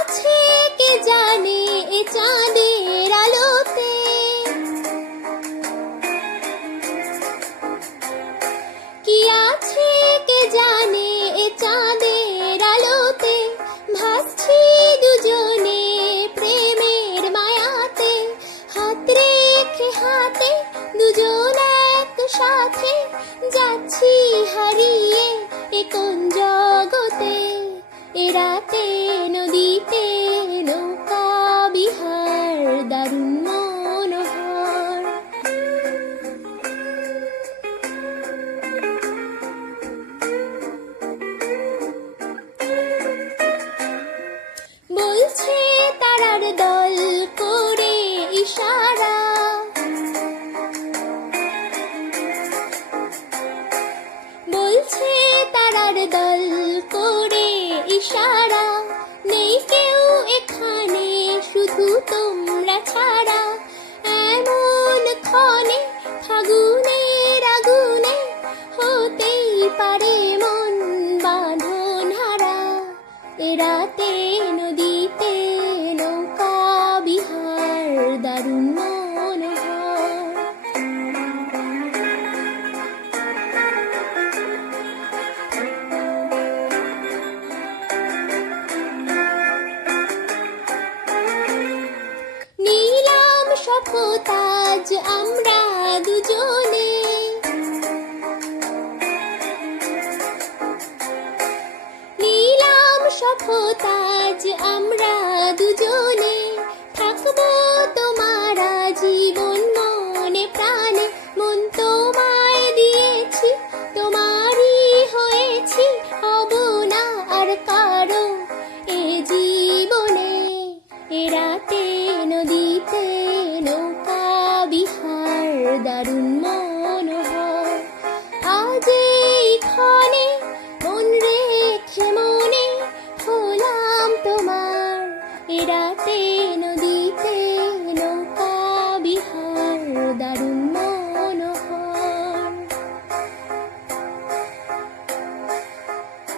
আছে কে জানে এ চাঁদের আলোতে, কি আছে কে জানে এ চাঁদের আলোতে, ভাসছি দুজনে প্রেমের মায়াতে, হাত রেখে হাতে দুজন এক সাথে, যাচ্ছি হারিয়ে এ কোন জগতে। এ রাতে নদীতে নৌকা বিহার দারুণ মনোহর। বলছে তারার দল করে ইশারা, বলছে তারার দল করে ইশারা, নেই কেউ এখানে শুধু তোমরা ছাড়া, এমন ক্ষণে ফাগুনের আগুনে হতেই পারে মন বাঁধন হারা। এ রাতে নদীতে নৌকা বিহার দারুণ মনোহর। নিলাম শপথ আজ আমরা দুজন